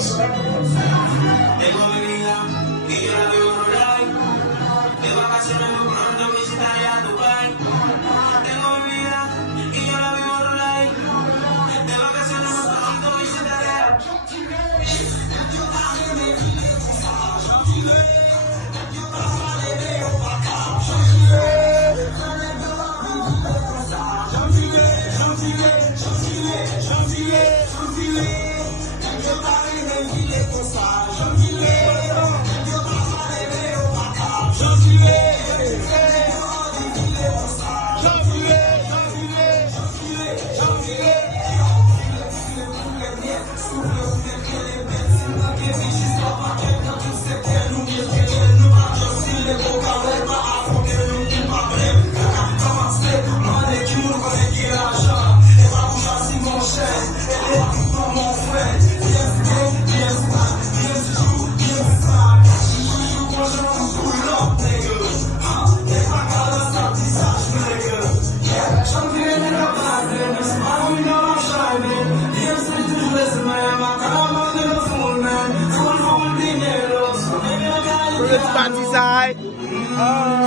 Tengo mi vida y yo la vivo por ahí. De vacaciones muy pronto visitaré a Dubai. Tengo mi vida y yo la vivo por ahí. De vacaciones muy pronto visitaré a It's party side. Oh.